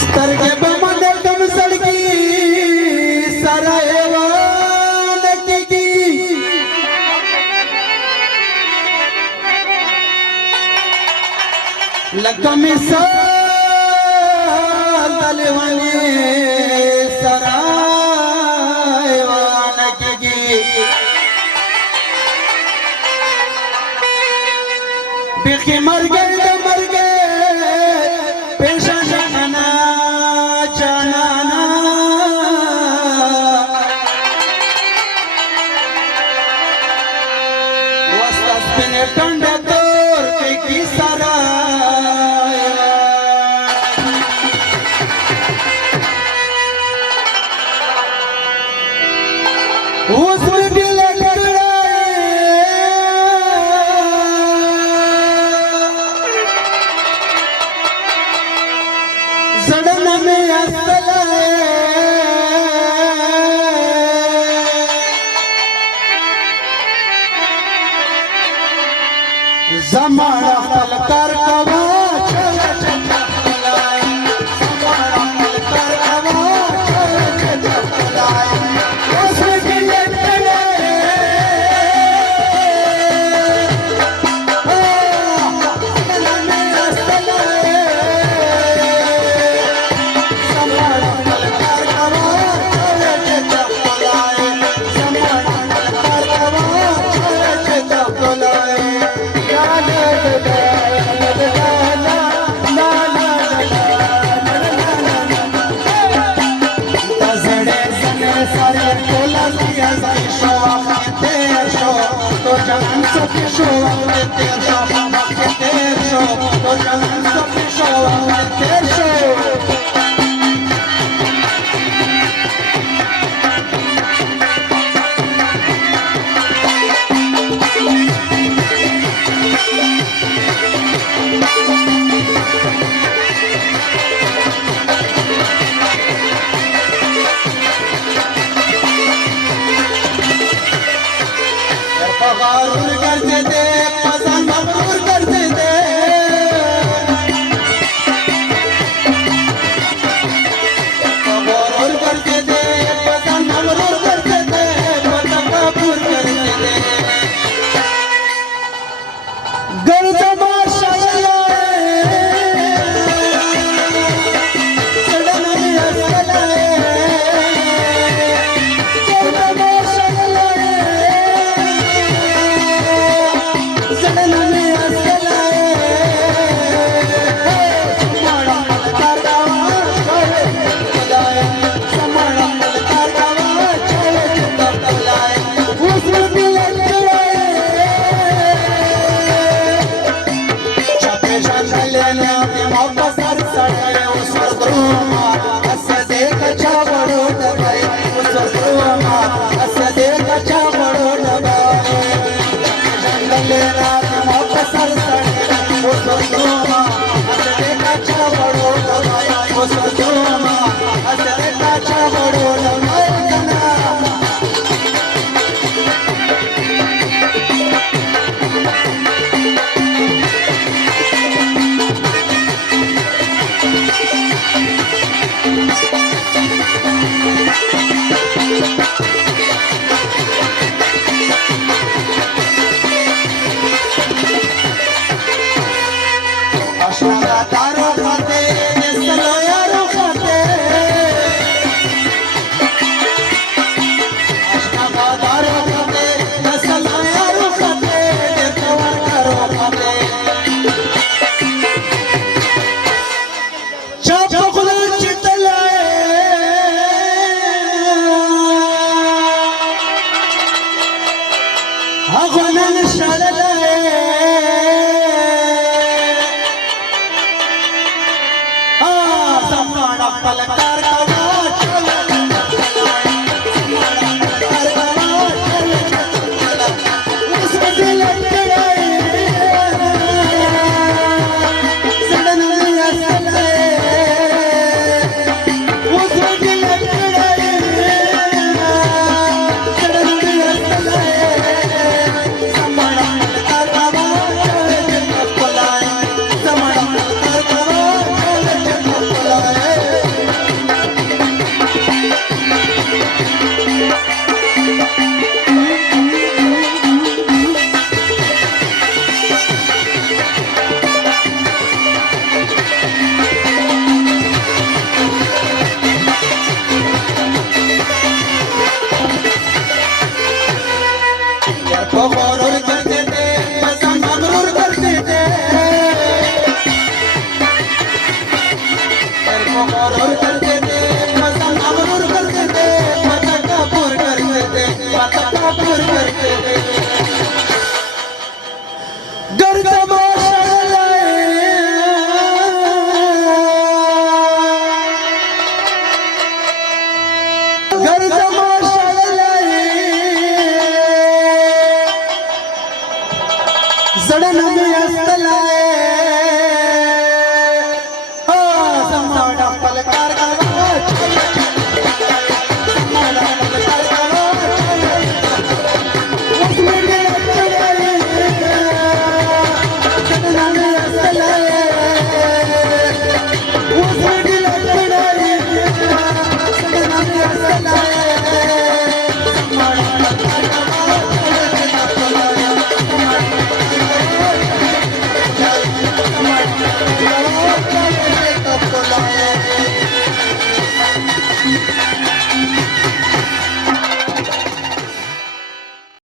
स्तर के बमंदे तुम सड़की सरायवान की लकमी साल दलवाने सरायवान की बिखी मर गए पेशा जाना जाना वस्ता स्पिने टंडे तोर के की सारा उसमें भी सड़न में असलाए जमाना फलकार कवा चला चला फलाए जमाना फलकार कवा चला चला फलाए उसमें भी लटकड़े सड़न में असलाए मगरूर करते थे पसंद मगरूर करते थे मगरूर करते थे पसंद मगरूर करते थे पसंद कपूर करते थे गर्द माशाअल्लाह सड़न में असलाए गरज माशाळलाय गरज माशाळलाय जडन मी असतलाय हो समाडा पलकार